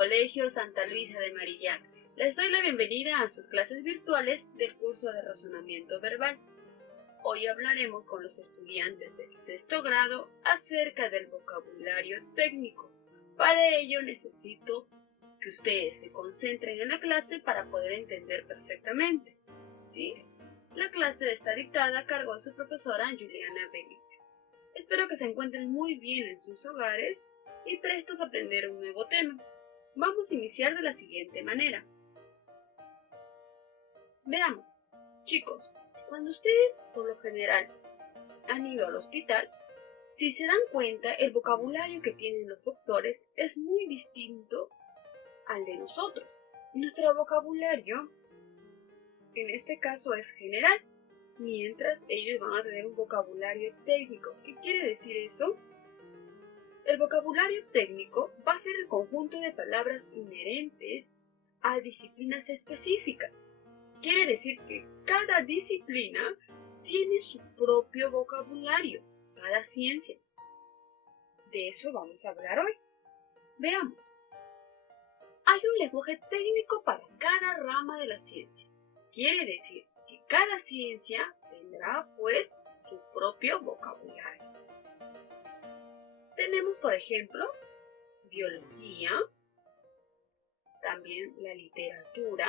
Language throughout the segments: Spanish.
Colegio Santa Luisa de Marillac. Les doy la bienvenida a sus clases virtuales del curso de razonamiento verbal. Hoy hablaremos con los estudiantes del sexto grado acerca del vocabulario técnico. Para ello necesito que ustedes se concentren en la clase para poder entender perfectamente. ¿Sí? La clase está dictada a cargo de su profesora Juliana Benítez. Espero que se encuentren muy bien en sus hogares y prestos a aprender un nuevo tema. Vamos a iniciar de la siguiente manera. Veamos, chicos, cuando ustedes por lo general han ido al hospital, si se dan cuenta, el vocabulario que tienen los doctores es muy distinto al de nosotros. Nuestro vocabulario, en este caso, es general, mientras ellos van a tener un vocabulario técnico. ¿Qué quiere decir eso? El vocabulario técnico va a ser el conjunto de palabras inherentes a disciplinas específicas. Quiere decir que cada disciplina tiene su propio vocabulario, cada ciencia. De eso vamos a hablar hoy. Veamos. Hay un lenguaje técnico para cada rama de la ciencia. Quiere decir que cada ciencia tendrá, pues, su propio vocabulario. Tenemos, por ejemplo, biología, también la literatura,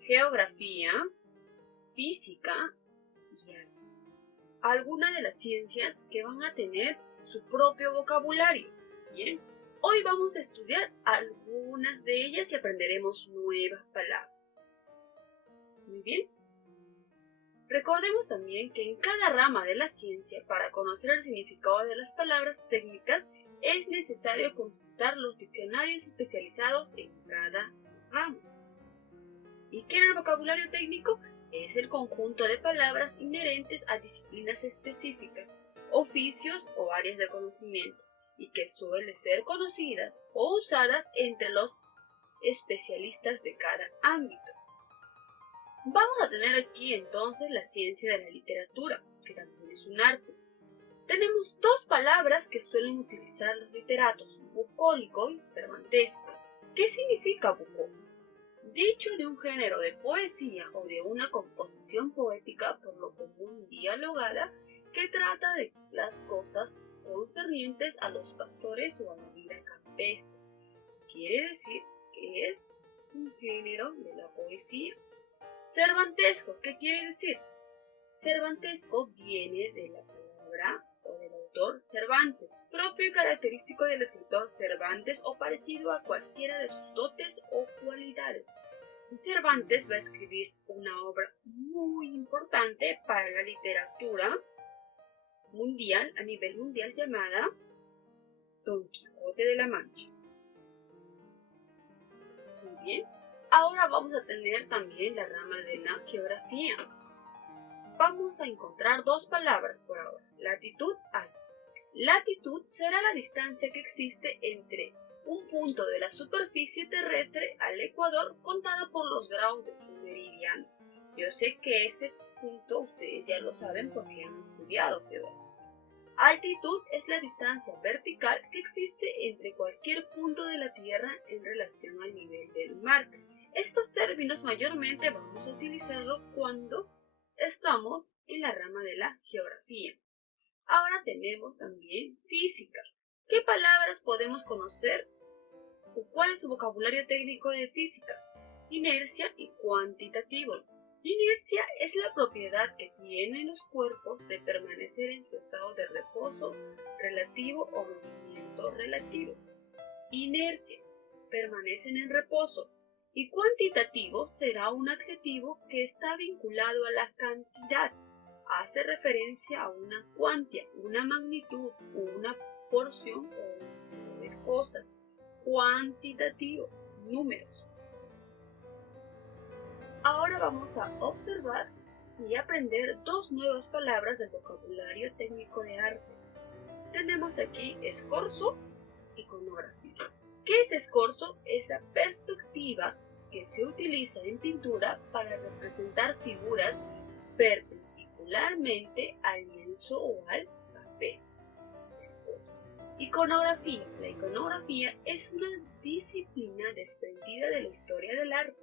geografía, física y arte. Algunas de las ciencias que van a tener su propio vocabulario. Bien, hoy vamos a estudiar algunas de ellas y aprenderemos nuevas palabras. Muy bien. Recordemos también que en cada rama de la ciencia, para conocer el significado de las palabras técnicas, es necesario consultar los diccionarios especializados en cada rama. ¿Y qué es el vocabulario técnico? Es el conjunto de palabras inherentes a disciplinas específicas, oficios o áreas de conocimiento, y que suelen ser conocidas o usadas entre los especialistas de cada ámbito. Vamos a tener aquí entonces la ciencia de la literatura, que también es un arte. Tenemos dos palabras que suelen utilizar los literatos, bucólico y cervantesco. ¿Qué significa bucólico? Dicho de un género de poesía o de una composición poética por lo común dialogada que trata de las cosas concernientes a los pastores o a la vida campestre. Quiere decir que es un género de la poesía. Cervantesco, ¿qué quiere decir? Cervantesco viene de la palabra o del autor Cervantes, propio y característico del escritor Cervantes o parecido a cualquiera de sus dotes o cualidades. Cervantes va a escribir una obra muy importante para la literatura mundial, a nivel mundial, llamada Don Quijote de la Mancha. Muy bien. Ahora vamos a tener también la rama de la geografía. Vamos a encontrar dos palabras por ahora, latitud y altitud. Latitud será la distancia que existe entre un punto de la superficie terrestre al ecuador contada por los grados de su meridiano. Yo sé que ese punto ustedes ya lo saben porque han estudiado geografía. Altitud es la distancia vertical que existe entre cualquier punto de la Tierra en relación al nivel del mar. Estos términos mayormente vamos a utilizarlos cuando estamos en la rama de la geografía. Ahora tenemos también física. ¿Qué palabras podemos conocer o cuál es su vocabulario técnico de física? Inercia y cuantitativo. Inercia es la propiedad que tienen los cuerpos de permanecer en su estado de reposo relativo o movimiento relativo. Inercia, permanecen en reposo. Y cuantitativo será un adjetivo que está vinculado a la cantidad. Hace referencia a una cuantia, una magnitud, una porción o un tipo de cosas. Cuantitativo, números. Ahora vamos a observar y aprender dos nuevas palabras del vocabulario técnico de arte. Tenemos aquí escorzo y iconografía. ¿Qué es escorzo? Es la perspectiva que se utiliza en pintura para representar figuras perpendicularmente al lienzo o al papel. Iconografía. La iconografía es una disciplina desprendida de la historia del arte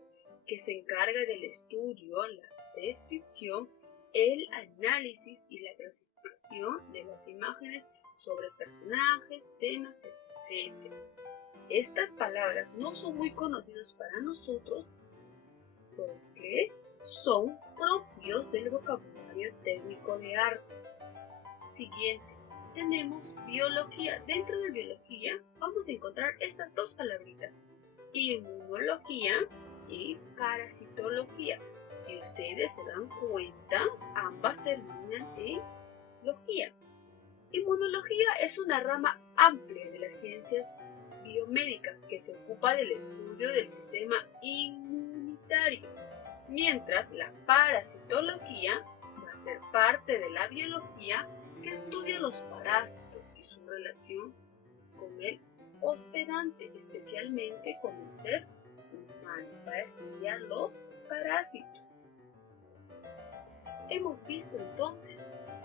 que se encarga del estudio, la descripción, el análisis y la clasificación de las imágenes sobre personajes, temas, etc. Estas palabras no son muy conocidas para nosotros porque son propios del vocabulario técnico de arte. Siguiente, tenemos biología. Dentro de biología vamos a encontrar estas dos palabritas, inmunología y parasitología. Si ustedes se dan cuenta, ambas terminan en logía. Inmunología es una rama amplia de las ciencias biomédicas que se ocupa del estudio del sistema inmunitario, mientras la parasitología va a ser parte de la biología que estudia los parásitos y su relación con el hospedante, especialmente con el ser humano, para estudiar los parásitos. Hemos visto entonces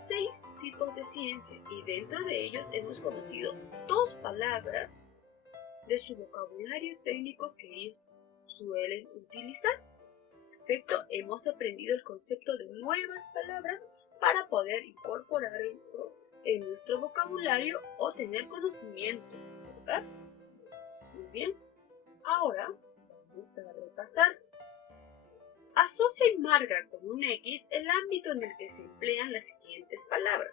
6 tipos de ciencia y dentro de ellos hemos conocido 2 palabras de su vocabulario técnico que ellos suelen utilizar. Perfecto, hemos aprendido el concepto de nuevas palabras para poder incorporar en nuestro vocabulario o tener conocimiento, ¿verdad? Muy bien, ahora vamos a repasar. Asocia y marca con un X el ámbito en el que se emplean las siguientes palabras.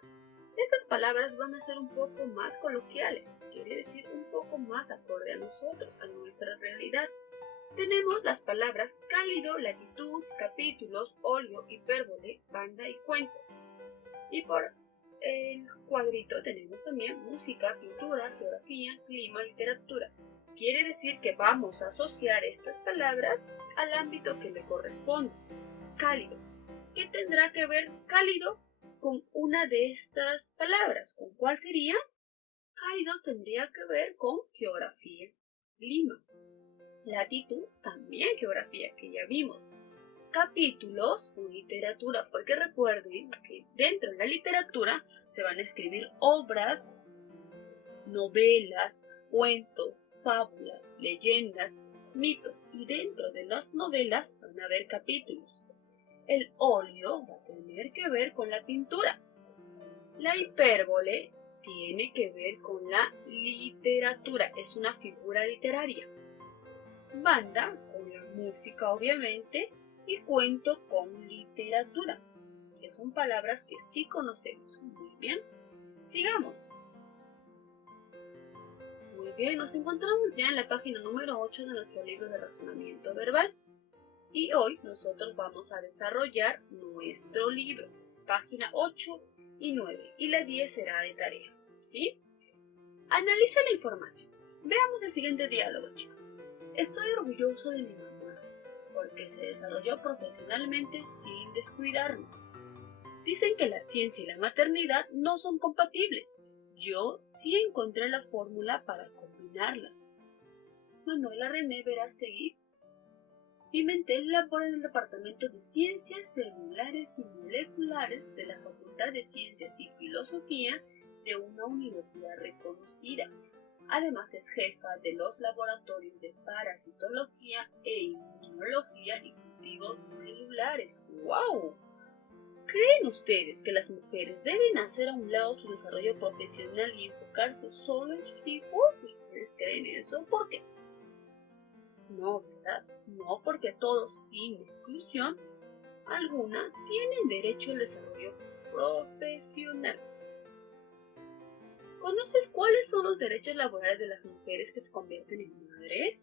Estas palabras van a ser un poco más coloquiales, quiere decir un poco más acorde a nosotros, a nuestra realidad. Tenemos las palabras cálido, latitud, capítulos, óleo, hipérbole, banda y cuento. Y por el cuadrito tenemos también música, pintura, geografía, clima, literatura. Quiere decir que vamos a asociar estas palabras al ámbito que le corresponde. Cálido. ¿Qué tendrá que ver cálido con una de estas palabras? ¿Con cuál sería? Cálido tendría que ver con geografía, clima. Latitud, también geografía, que ya vimos. Capítulos, literatura, porque recuerden que dentro de la literatura se van a escribir obras, novelas, cuentos, fábulas, leyendas, mitos, y dentro de las novelas van a haber capítulos. El óleo va a tener que ver con la pintura. La hipérbole tiene que ver con la literatura, es una figura literaria. Banda, con la música obviamente, y cuento con literatura, que son palabras que sí conocemos. Muy bien, sigamos. Muy bien, nos encontramos ya en la página número 8 de nuestro libro de razonamiento verbal. Y hoy nosotros vamos a desarrollar nuestro libro, página 8 y 9, y la 10 será de tarea. ¿Sí? Analiza la información. Veamos el siguiente diálogo, chicos. Estoy orgulloso de mi mamá, porque se desarrolló profesionalmente sin descuidarnos. Dicen que la ciencia y la maternidad no son compatibles. Yo sí encontré la fórmula para combinarlas. Manuela René Verástegui. Pimentel labora en el Departamento de Ciencias Celulares y Moleculares de la Facultad de Ciencias y Filosofía de una universidad reconocida. Además es jefa de los laboratorios de parasitología e inmunología y cultivos celulares. ¡Wow! ¿Creen ustedes que las mujeres deben hacer a un lado su desarrollo profesional y enfocarse solo en sus hijos? ¿Ustedes creen eso? ¿Por qué? No, ¿verdad? No, porque todos, sin exclusión alguna, tienen derecho al desarrollo profesional. ¿Conoces cuáles son los derechos laborales de las mujeres que se convierten en madres?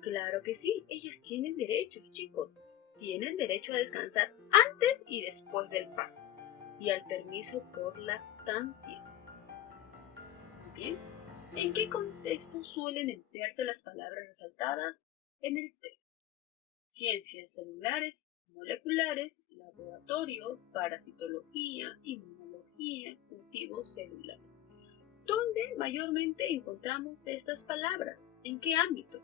Claro que sí, ellas tienen derechos, chicos. Tienen derecho a descansar antes y después del parto y al permiso por lactancia. Bien, ¿en qué contexto suelen emplearse las palabras resaltadas en el texto? Ciencias celulares, moleculares, laboratorios, parasitología, inmunología, cultivos celulares. ¿Dónde mayormente encontramos estas palabras? ¿En qué ámbito?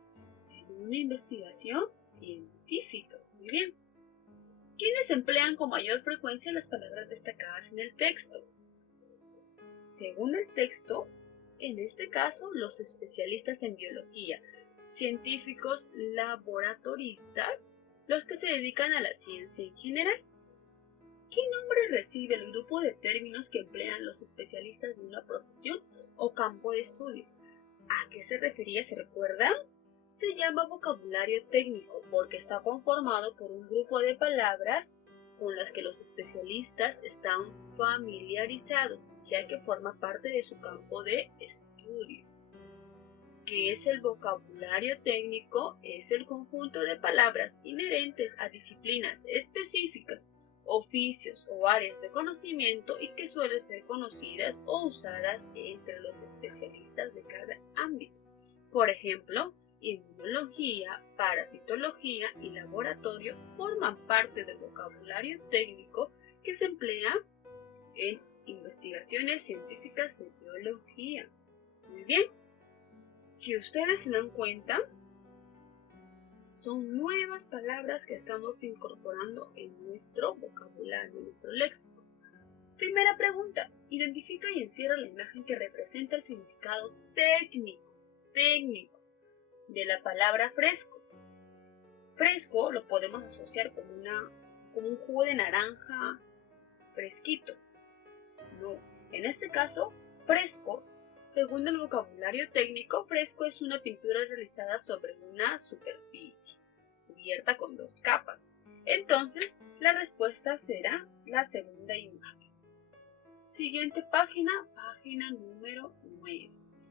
En una investigación científica. Muy bien. ¿Quiénes emplean con mayor frecuencia las palabras destacadas en el texto? Según el texto, en este caso los especialistas en biología, científicos laboratoristas, los que se dedican a la ciencia en general. ¿Qué nombre recibe el grupo de términos que emplean los especialistas de una profesión o campo de estudio? ¿A qué se refería? ¿Se recuerdan? Se llama vocabulario técnico porque está conformado por un grupo de palabras con las que los especialistas están familiarizados, ya que forma parte de su campo de estudio. ¿Qué es el vocabulario técnico? Es el conjunto de palabras inherentes a disciplinas específicas, oficios o áreas de conocimiento y que suelen ser conocidas o usadas entre los especialistas de cada ámbito. Por ejemplo, inmunología, parasitología y laboratorio forman parte del vocabulario técnico que se emplea en investigaciones científicas de biología. Muy bien, si ustedes se dan cuenta, son nuevas palabras que estamos incorporando en nuestro vocabulario, en nuestro léxico. Primera pregunta, identifica y encierra la imagen que representa el significado técnico de la palabra fresco. Fresco lo podemos asociar con un jugo de naranja fresquito. No, en este caso, fresco, según el vocabulario técnico, fresco es una pintura realizada sobre una superficie cubierta con 2 capas. Entonces, la respuesta será la segunda imagen. Siguiente página, página número 9.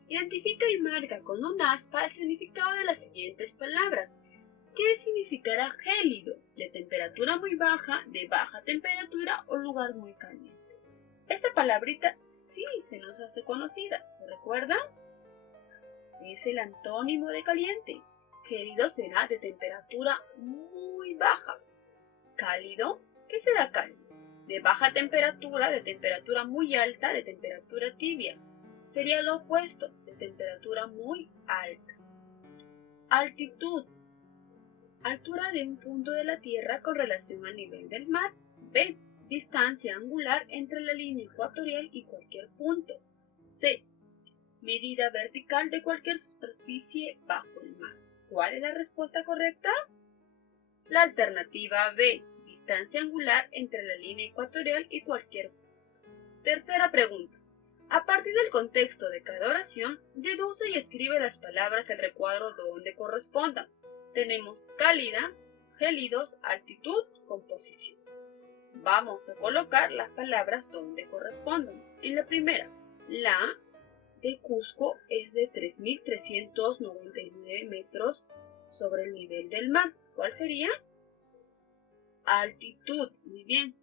Identifica y marca con un aspa el significado de las siguientes palabras. ¿Qué significará gélido? De temperatura muy baja, de baja temperatura o lugar muy caliente. Esta palabrita sí se nos hace conocida, ¿se recuerdan? Es el antónimo de caliente. Gélido será de temperatura muy baja. Cálido, ¿qué será cálido? De baja temperatura, de temperatura muy alta, de temperatura tibia. Sería lo opuesto, de temperatura muy alta. Altitud. Altura de un punto de la Tierra con relación al nivel del mar. B. Distancia angular entre la línea ecuatorial y cualquier punto. C. Medida vertical de cualquier superficie bajo el mar. ¿Cuál es la respuesta correcta? La alternativa B. Distancia angular entre la línea ecuatorial y cualquier punto. Tercera pregunta. A partir del contexto de cada oración, deduce y escribe las palabras del recuadro donde correspondan. Tenemos cálida, gélidos, altitud, composición. Vamos a colocar las palabras donde correspondan. En la primera, la de Cusco es de 3.399 metros sobre el nivel del mar. ¿Cuál sería? Altitud. Muy bien.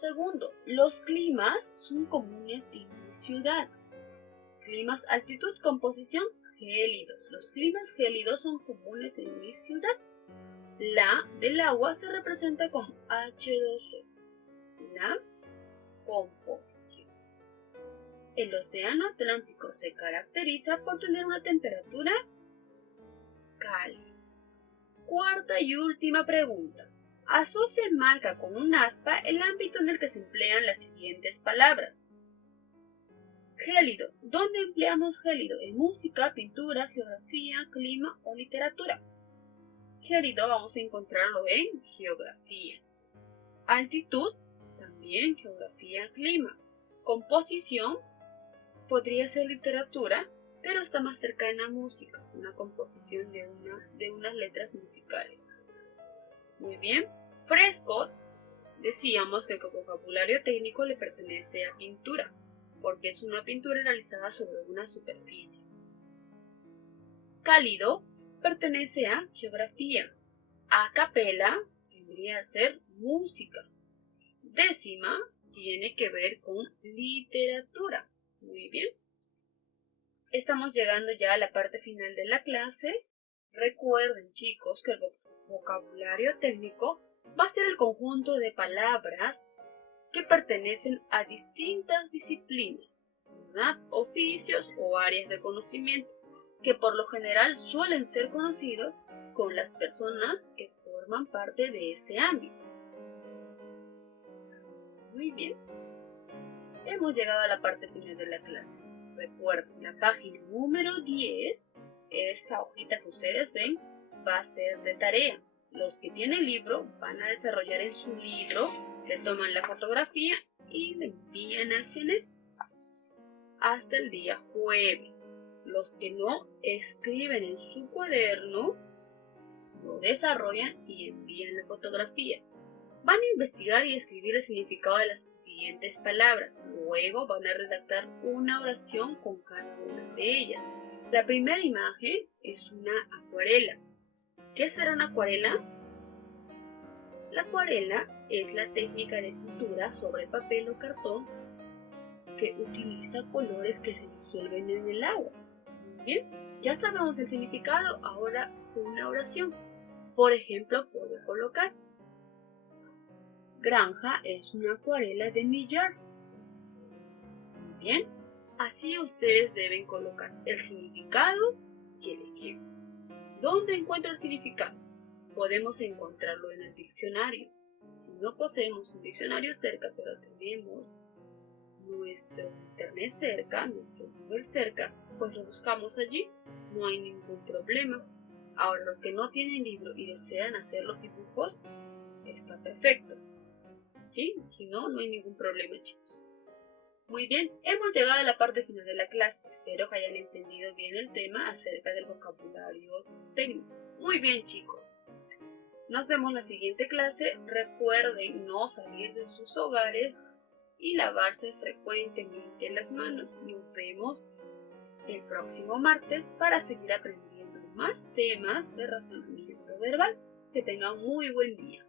Segundo, los climas son comunes en mi ciudad. Climas, altitud, composición, gélidos. Los climas gélidos son comunes en mi ciudad. La del agua se representa con H2O. La composición. El océano Atlántico se caracteriza por tener una temperatura cálida. Cuarta y última pregunta. Asocia y marca con un aspa el ámbito en el que se emplean las siguientes palabras. Gélido. ¿Dónde empleamos gélido? En música, pintura, geografía, clima o literatura. Gélido vamos a encontrarlo en geografía. Altitud, también geografía, clima. Composición, podría ser literatura, pero está más cercana a música, una composición de unas letras musicales. Muy bien. Fresco, decíamos que el vocabulario técnico le pertenece a pintura, porque es una pintura realizada sobre una superficie. Cálido pertenece a geografía. A capela vendría a ser música. Décima tiene que ver con literatura. Muy bien. Estamos llegando ya a la parte final de la clase. Recuerden, chicos, que el vocabulario técnico va a ser el conjunto de palabras que pertenecen a distintas disciplinas, ¿verdad? Oficios o áreas de conocimiento, que por lo general suelen ser conocidos con las personas que forman parte de ese ámbito. Muy bien. Hemos llegado a la parte final de la clase. Recuerden, la página número 10, esta hojita que ustedes ven, va a ser de tarea. Los que tienen libro van a desarrollar en su libro, le toman la fotografía y le envían acciones hasta el día jueves. Los que no escriben en su cuaderno, lo desarrollan y envían la fotografía. Van a investigar y escribir el significado de las siguientes palabras. Luego van a redactar una oración con cada una de ellas. La primera imagen es una acuarela. ¿Qué será una acuarela? La acuarela es la técnica de pintura sobre papel o cartón que utiliza colores que se disuelven en el agua. Muy bien, ya sabemos el significado, ahora una oración. Por ejemplo, puedo colocar: Granja es una acuarela de millar. Muy bien, así ustedes deben colocar el significado y el ejemplo. ¿Dónde encuentro el significado? Podemos encontrarlo en el diccionario. Si no poseemos un diccionario cerca, pero tenemos nuestro internet cerca, nuestro Google cerca, pues lo buscamos allí, no hay ningún problema. Ahora, los que no tienen libro y desean hacer los dibujos, está perfecto. ¿Sí? Si no, no hay ningún problema, chicos. Muy bien, hemos llegado a la parte final de la clase. Espero que hayan entendido bien el tema acerca del vocabulario técnico. Muy bien, chicos. Nos vemos en la siguiente clase. Recuerden no salir de sus hogares y lavarse frecuentemente las manos. Nos vemos el próximo martes para seguir aprendiendo más temas de razonamiento verbal. Que tengan muy buen día.